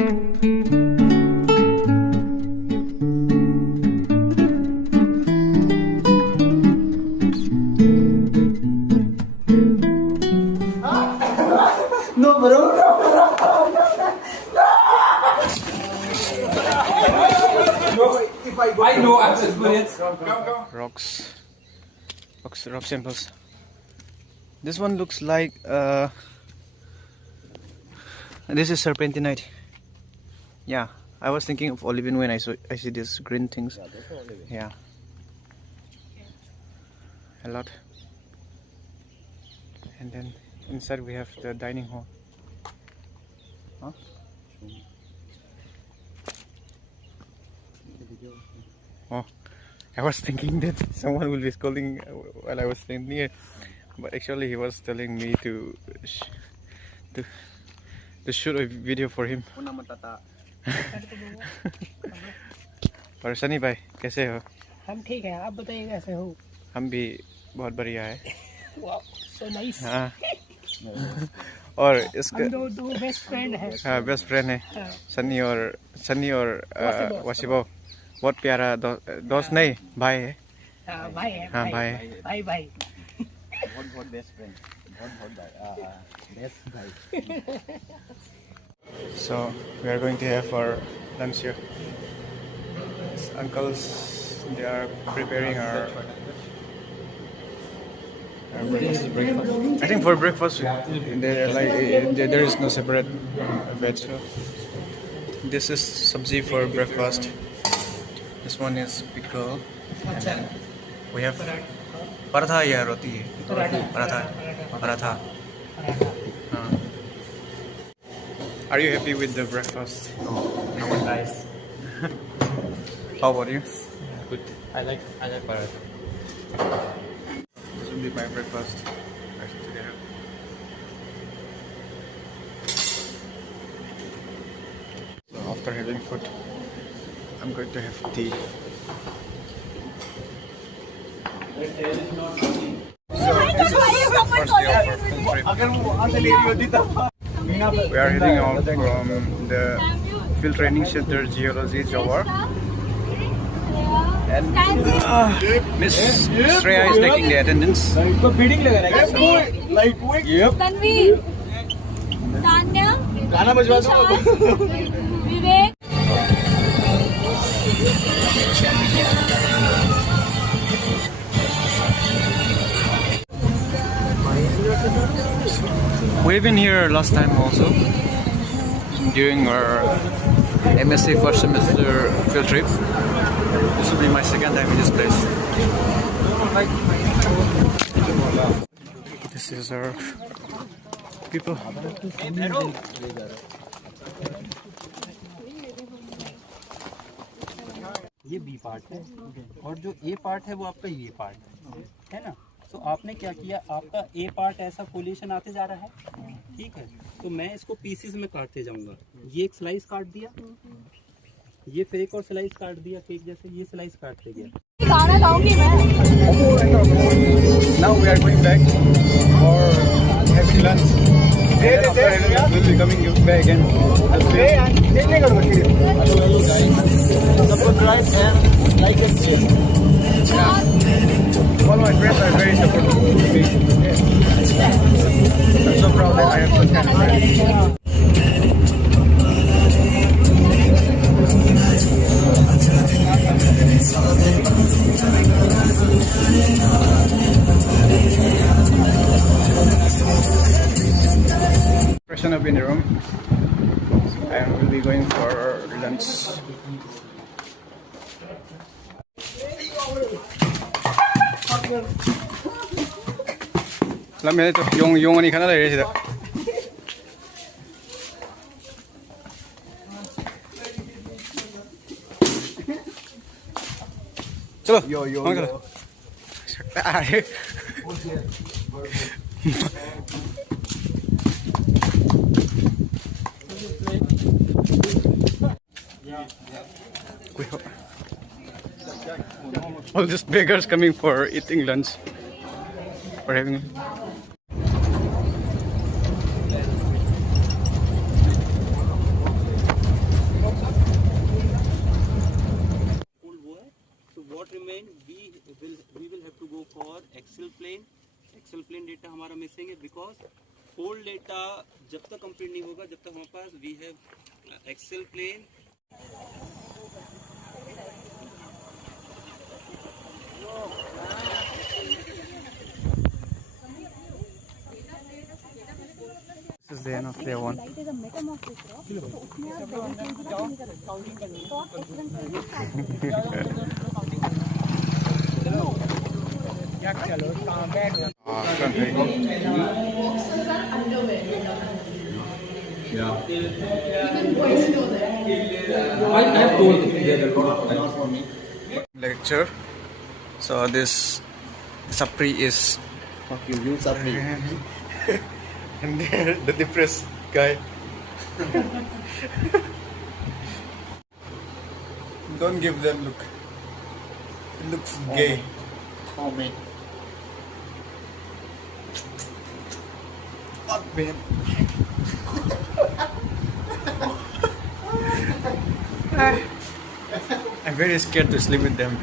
No, bro. I know, I'm experienced. Rocks, rock samples. This one looks like this is serpentinite. Yeah, I was thinking of olivine when I see these green things. Yeah, a lot. And then inside we have the dining hall. Huh? Oh, I was thinking that someone will be scolding while I was standing here, but actually he was telling me to shoot a video for him. और सनी भाई कैसे हो? हम ठीक हैं, आप बताइए कैसे हो? हम भी बहुत बढ़िया है. So nice. हाँ. और इसका हम दो बेस्ट फ्रेंड हैं. हाँ बेस्ट फ्रेंड है. सनी और वशिबो बहुत प्यारा दोस्त नहीं भाई है. भाई है. हाँ भाई. भाई. बहुत बेस्ट फ्रेंड. बहुत बेस्ट भाई. So we are going to have our lunch here. Uncles, they are preparing our breakfast. I think for breakfast there is no separate veg. So this is sabzi for breakfast. This one is pickle. And then we have paratha ya roti. Paratha. Are you happy with the breakfast? No one nice. How about you? Good. I like paratha. This will be my breakfast. Together. So after having food, I'm going to have tea. So this is the first day of our film trip. We are heading out from the field training center Geology Zawar. And Miss Shreya is taking the attendance. Yep. Tanvi, Tanya, Vivek. We've been here last time also during our MSc first semester field trip. This will be my second time in this place. This is our people. ये B part है और जो ए part है वो आपका ये part है ना. तो आपने क्या किया, आपका ए पार्ट ऐसा पोल्यूशन आते जा रहा है, ठीक है. तो मैं इसको पीसेस में काटते जाऊंगा. ये एक स्लाइस काट दिया, ये फिर एक और स्लाइस काट दिया, केक जैसे ये स्लाइस काटते गया. गाना गाऊंगी मैं. Now we are going back for having lunch. We'll be coming back again. Subscribe and like and share. All my friends are very supportive of me. I'm so proud that I have such kind of friends. Freshen up in the room and we'll be going for lunch. Làm gì đấy, dùng anh khá là đấy đấy. Chalo. Yo. All these beggars coming for eating lunch. For having. तक complete नहीं होगा जब तक हमारे पास we have excel plan. This is the end of day one. Lecture. So this Sapri is Fuck you Sapri. and there the depressed guy. Don't give them look. It looks gay. Oh man. What man? I'm very scared to sleep with them.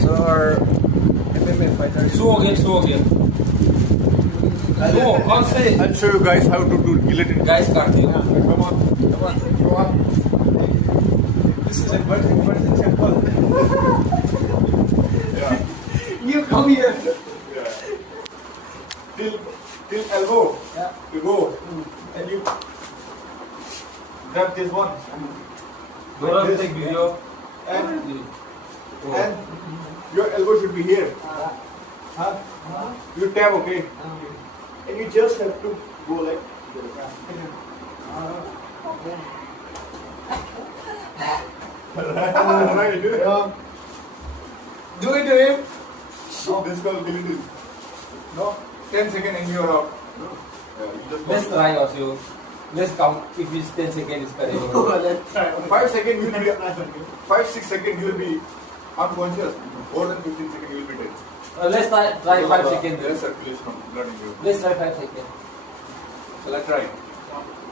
So our MMA fighters. सो हो गया कौन से I'll show you guys how to do guillotine. Guys काट दियो। Come on. This is a version temple. You come here. Till elbow. Yeah. You go and you grab this one. दोनों This. एक video And your elbow should be here. Huh? You tap, okay? And you just have to go like this. Right. Do it to him. No, this called guillotine. No, 10 seconds and you're out. Yeah, you just let's try also let's count if is 10 second is correct. Let's try. 5 seconds you'll be 5-6 seconds you'll be unconscious. More than 15 seconds you'll be dead. Let's try 5 second. There is circulation of blood in you. Let's try 5 second. Shall I try?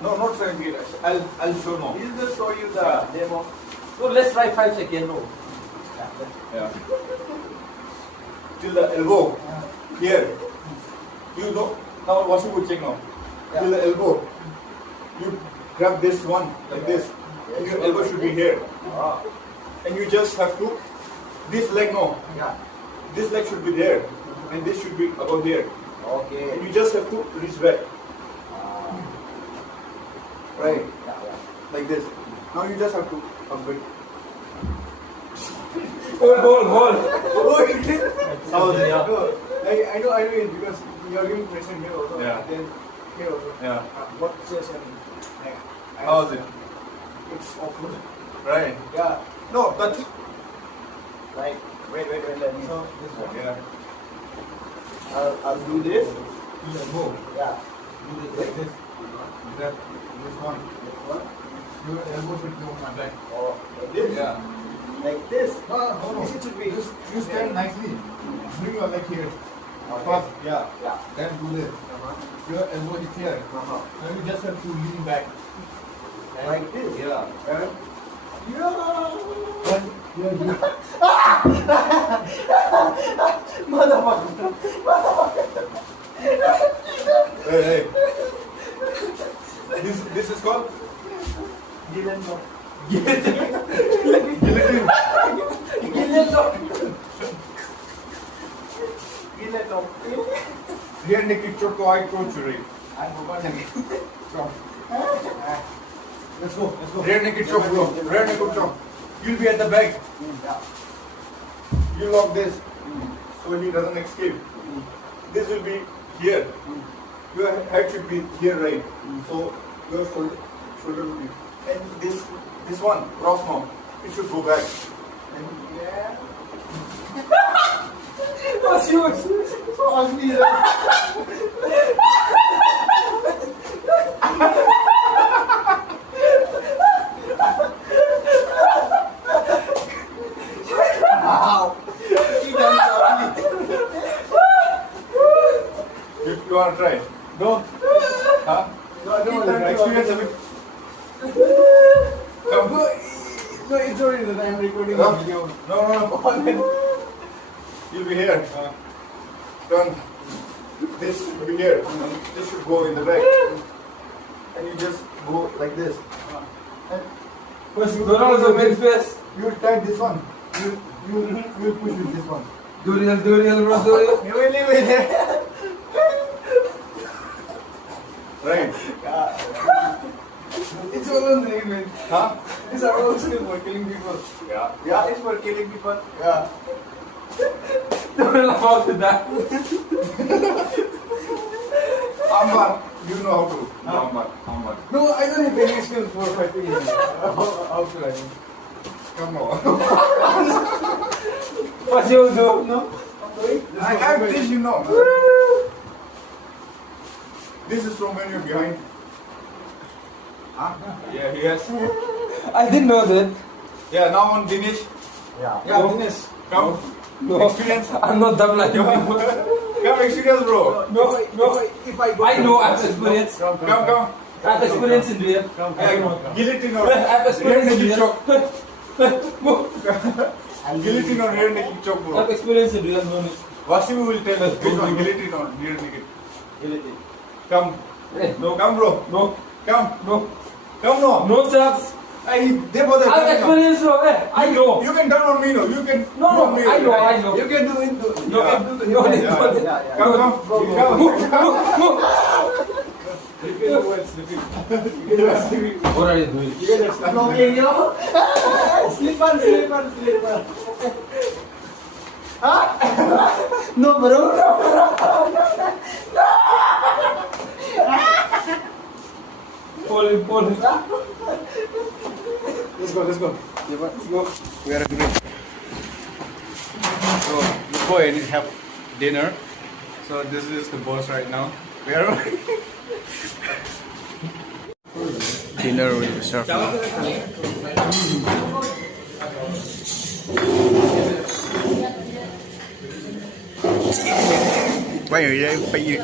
No, not trying it. I'll show now. He'll just show you the demo. So let's try 5 seconds. No. Yeah. Till the elbow. Here. You know. Now what you would check now. Till the elbow. You grab this one like this. And your elbow should be here. And you just have to. This leg no. Yeah. This leg should be there. And this should be about here. Okay. And you just have to reach back. Right. Like this. Now you just have to up it. Goal. Oh, you did? How was it? No, I know it because you're giving question here also. Yeah. And then here also. Yeah. What session? Like, How was it? It's awful. Right. Yeah. No, that's Like, wait, let me. So, this one. yeah. I'll do this. Go. Yeah. Do this like this. Grab this one. This one. Your elbow should be on my back. Or like this. Yeah. Like this. No. This it should be. You stand nicely. Bring your leg here. First, yeah. Yeah. Then do this. Your elbow is here. Now you just have to lean back. Like this. Yeah. And Yeah. then Motherfucker. hey. This is called Dylan. guillotine. Rear naked choke to eye torture. Let's go. Rear naked choke, bro. Rear naked choke. You'll be at the back. Yeah. You lock this so he doesn't escape. This will be here. Your head should be here, right? So your shoulder will be. And this one, cross now. It should go back. And Yeah. what's yours? So ugly. Wow. He done something. You want to try? No. Huh? No, I don't want to try. Experience a bit. Come. No, it's already that I'm recording No. the video. No. You'll be here. Turn. this here. This should go in the back. And you just go like this. And first you tight this one. You push with this one. Do real, bro, do real. Right. It's all on the name. Huh? These are all still for killing people. Yeah. Yeah, it's for killing people. Yeah. Don't laugh at that. Ambar, you know how to. Ambar. No, I don't have any skills for fighting. How should I? Come on. What you do? No. I have this, you know. This is from when you're behind. Huh? Yeah, yes. I didn't know that. Yeah, now on Dinesh. Yeah, Dinesh. Come. No. Experience. I'm not dumb like you. Come, experience, bro. No. If I go. I know I have experience. Come. I have experience in real. Guillotine or I have experience in real. choke. Guillotine or rear naked choke, I have bro. experience in real. No. Wasimu will tell us which one guillotine or rear naked. Guillotine. Come. No. Come, bro. No. Come. No. Come, no. No chance. They both I have experience, no. I know. You can turn on me, no. You can. No, do on me. I know. You can do it. You can do the only one. Come. What are you doing? Slipper. No, bro. Pull him. Let's go. We are agreed. So let's go and have dinner. So this is the boss right now. We are dinner will be served now. Quay ở đây, quay gì?